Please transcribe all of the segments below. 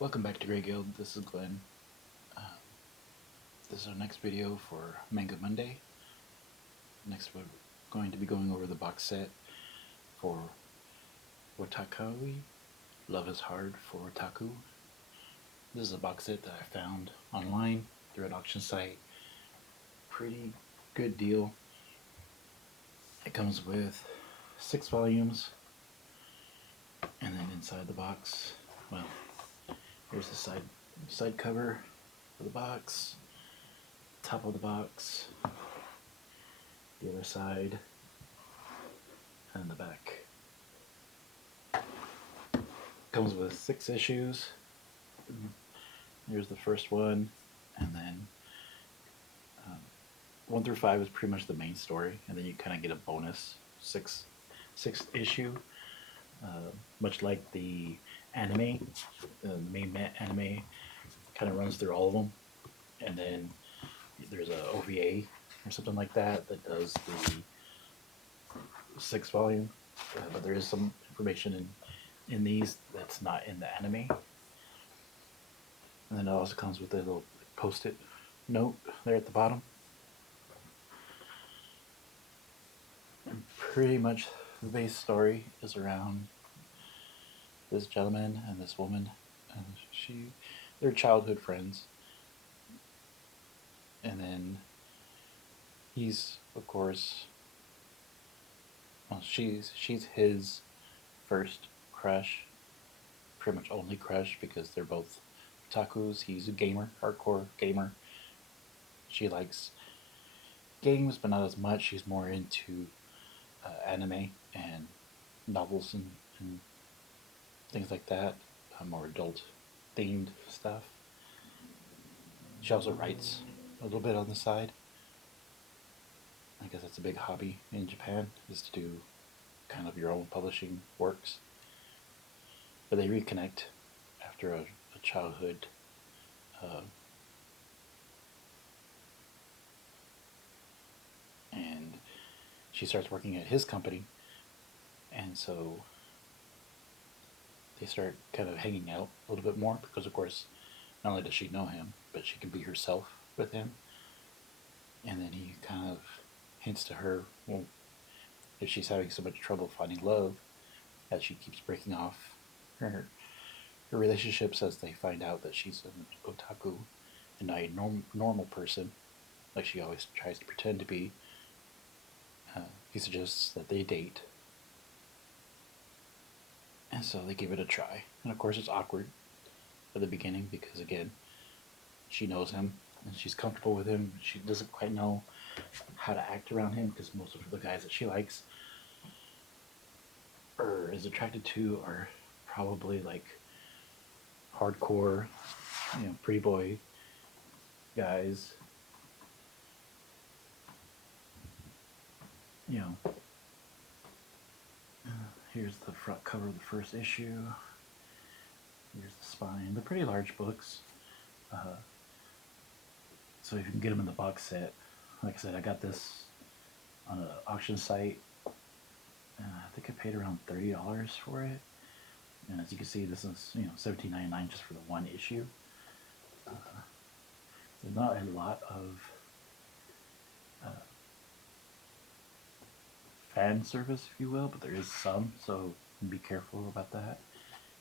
Welcome back to Grey Guild. This is Glenn. Um, this is our next video for Manga Monday. Next, we're going to be going over the box set for Wotakoi. Love is Hard for Otaku. This is a box set that I found online through an auction site. Pretty good deal. It comes with 6 volumes, and then inside the box, well, here's the side cover for the box, top of the box, the other side, and the back. Comes with 6 issues. Here's the first one, and then 1 through 5 is pretty much the main story, and then you kind of get a bonus sixth issue, much like the anime. The main anime kind of runs through all of them, and then there's a OVA or something like that that does the 6th volume, but there is some information in these that's not in the anime. And then it also comes with a little post-it note there at the bottom. And pretty much the base story is around this gentleman and this woman, and they're childhood friends. And then he's, of course, well, she's his first crush, pretty much only crush, because they're both otakus. He's a gamer, hardcore gamer. She likes games, but not as much. She's more into anime and novels and things like that, more adult themed stuff. She also writes a little bit on the side. I guess that's a big hobby in Japan, is to do kind of your own publishing works. But they reconnect after a childhood and she starts working at his company, and so they start kind of hanging out a little bit more, because of course not only does she know him, but she can be herself with him. And then he kind of hints to her, well, if she's having so much trouble finding love, that she keeps breaking off her relationships, as they find out that she's an otaku and not a normal person, like she always tries to pretend to be. He suggests that they date, and so they give it a try. And of course it's awkward at the beginning, because again, she knows him and she's comfortable with him. She doesn't quite know how to act around him, because most of the guys that she likes or is attracted to are probably like hardcore, pretty boy guys. Here's the front cover of the first issue. Here's the spine. They're pretty large books. So if you can get them in the box set, like I said, I got this on an auction site. I think I paid around $30 for it. And as you can see, this is $17.99 just for the one issue. There's not a lot of fan service, if you will, but there is some, so be careful about that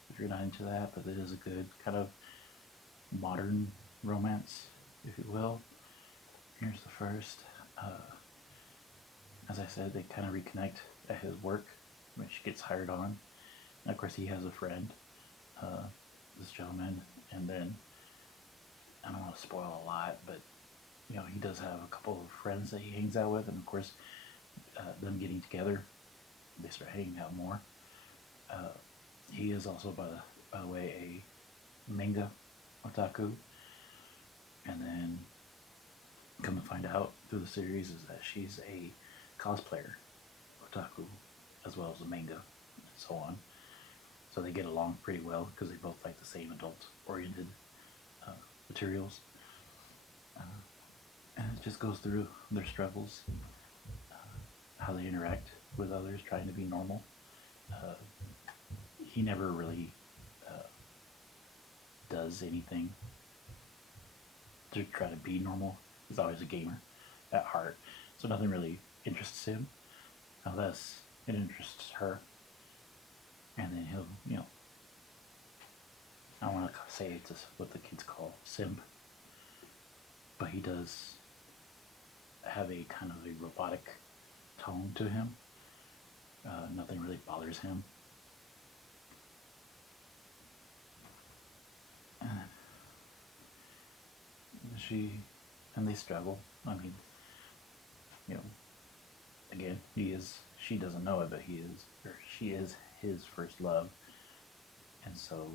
if you're not into that. But it is a good kind of modern romance, if you will. Here's the first. As I said, they kind of reconnect at his work when she gets hired on. And of course, he has a friend, this gentleman, and then I don't want to spoil a lot, but he does have a couple of friends that he hangs out with, and of course, them getting together, they start hanging out more. He is also, by the way, a manga otaku, and then come to find out through the series is that she's a cosplayer otaku as well as a manga, and so on. So they get along pretty well, because they both like the same adult-oriented materials. And it just goes through their struggles, how they interact with others, trying to be normal. He never really does anything to try to be normal. He's always a gamer at heart, so nothing really interests him unless it interests her, and then he'll, I don't want to say it's what the kids call simp, but he does have a kind of a robotic tone to him. Nothing really bothers him. And she and they struggle. I mean, you know, again, he is. She doesn't know it, but he is, or she is his first love, and so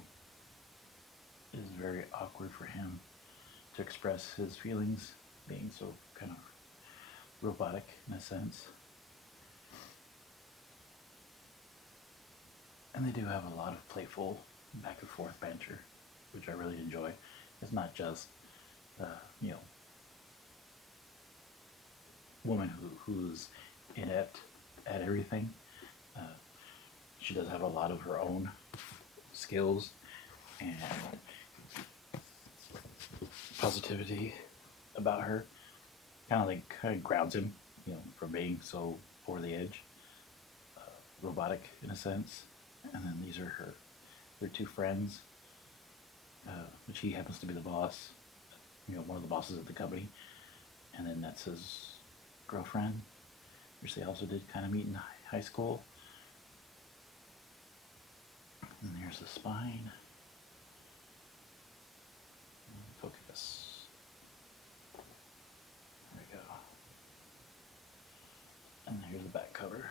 it is very awkward for him to express his feelings, being so kind of robotic in a sense. And they do have a lot of playful back and forth banter, which I really enjoy. It's not just, uh, you know, woman who's inept at everything. Uh, she does have a lot of her own skills and positivity about her. Kind of grounds him, from being so over the edge, robotic in a sense. And then these are her two friends, which he happens to be the boss, one of the bosses of the company. And then that's his girlfriend, which they also did kind of meet in high school. And there's the spine. Focus. There we go. And here's the back cover.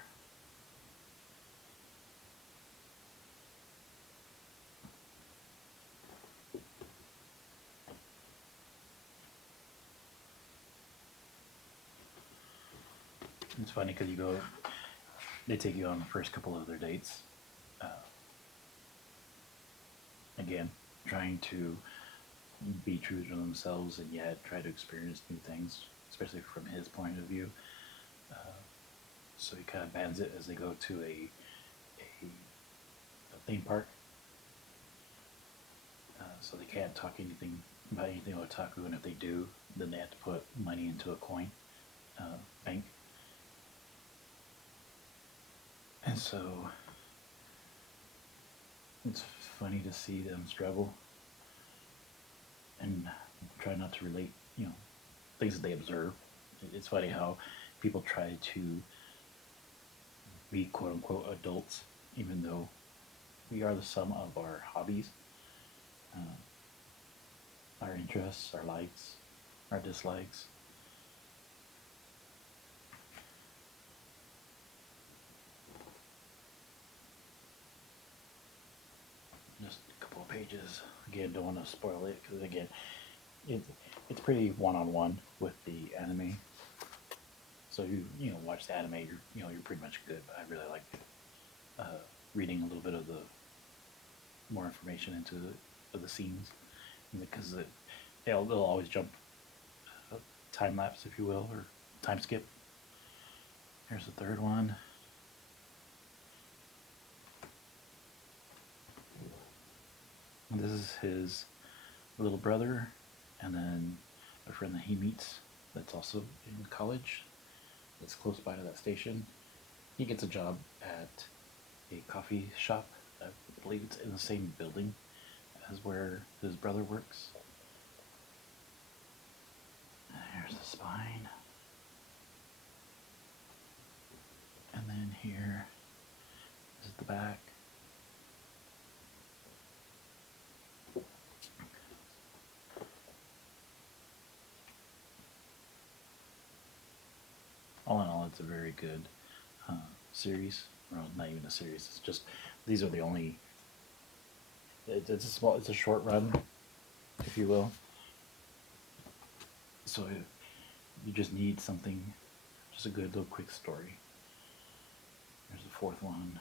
It's funny because they take you on the first couple of their dates. Again, trying to be true to themselves and yet try to experience new things, especially from his point of view. So he kind of bans it as they go to a theme park. So they can't talk anything about anything otaku, and if they do, then they have to put money into a coin bank. And so it's funny to see them struggle and try not to relate, things that they observe. It's funny how people try to be quote unquote adults, even though we are the sum of our hobbies, our interests, our likes, our dislikes. Just a couple of pages. Again, don't want to spoil it because again, it's pretty one-on-one with the anime. So you watch the anime, you're pretty much good. But I really like reading a little bit of the more information into the scenes because they'll always jump time lapse, if you will, or time skip. Here's the third one. And this is his little brother, and then a friend that he meets that's also in college, that's close by to that station. He gets a job at a coffee shop. I believe it's in the same building as where his brother works. And here's the spine. And then here is the back. All in all, it's a very good series. Well, not even a series. It's just these are the only. It's a short run, if you will. So you just need something, just a good little quick story. There's the fourth one.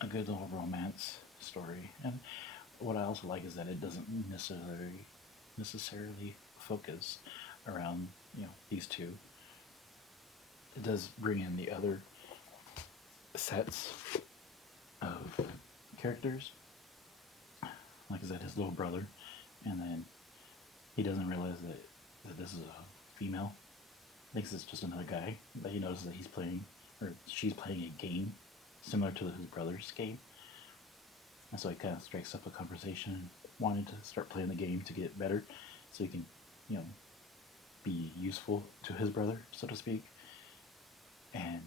A good little romance story, and what I also like is that it doesn't necessarily focus around these two. It does bring in the other sets of characters. Like I said, his little brother, and then he doesn't realize that this is a female. Thinks it's just another guy, but he knows that he's playing, or she's playing a game similar to his brother's game. And so he kind of strikes up a conversation, wanting to start playing the game to get better, so he can, you know, be useful to his brother, so to speak. And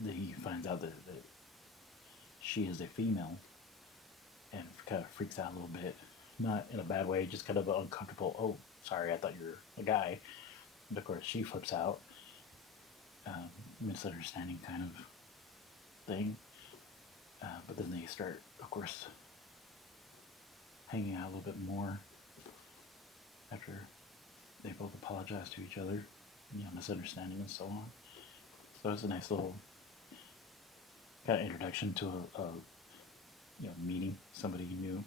then he finds out that she is a female, and kind of freaks out a little bit. Not in a bad way, just kind of an uncomfortable, oh, sorry, I thought you were a guy. And of course, she flips out. Misunderstanding kind of thing. But then they start, of course, hanging out a little bit more after they both apologize to each other, misunderstanding and so on. So it's a nice little kind of introduction to meeting somebody new.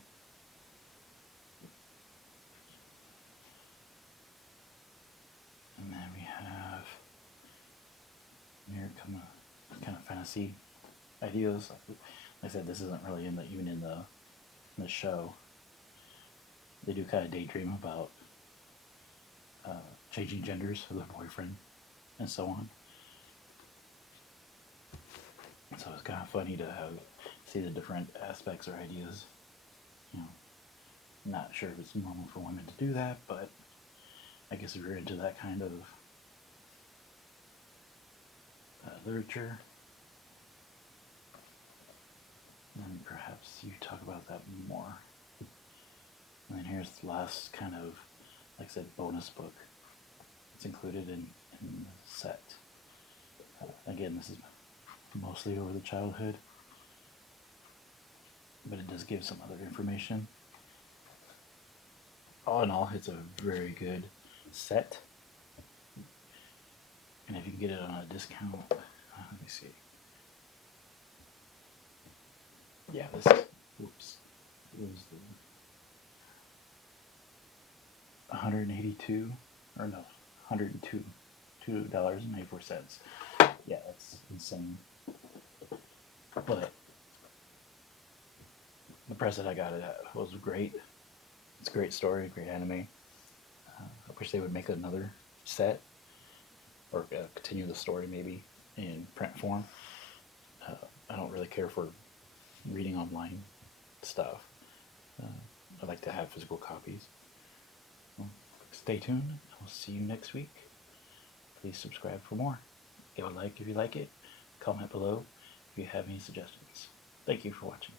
And then we have here come kind of fantasy ideas. Like I said, this isn't really even in the show. They do kind of daydream about changing genders for their boyfriend and so on. So it's kind of funny to see the different aspects or ideas. Not sure if it's normal for women to do that, but I guess if you're into that kind of literature, then perhaps you talk about that more. And then here's the last kind of, like I said, bonus book. It's included in the set. Again, this is mostly over the childhood, but it does give some other information. All in all, it's a very good set. And if you can get it on a discount, let me see. Yeah, this is, whoops, it was the 182, or no, $102.94. Yeah, that's insane. But the price that I got it at was great. It's a great story, great anime. I wish they would make another set, or continue the story maybe in print form. I don't really care for reading online stuff. I like to have physical copies. Well, stay tuned. I'll see you next week. Please subscribe for more. Give a like if you like it. Comment below if you have any suggestions. Thank you for watching.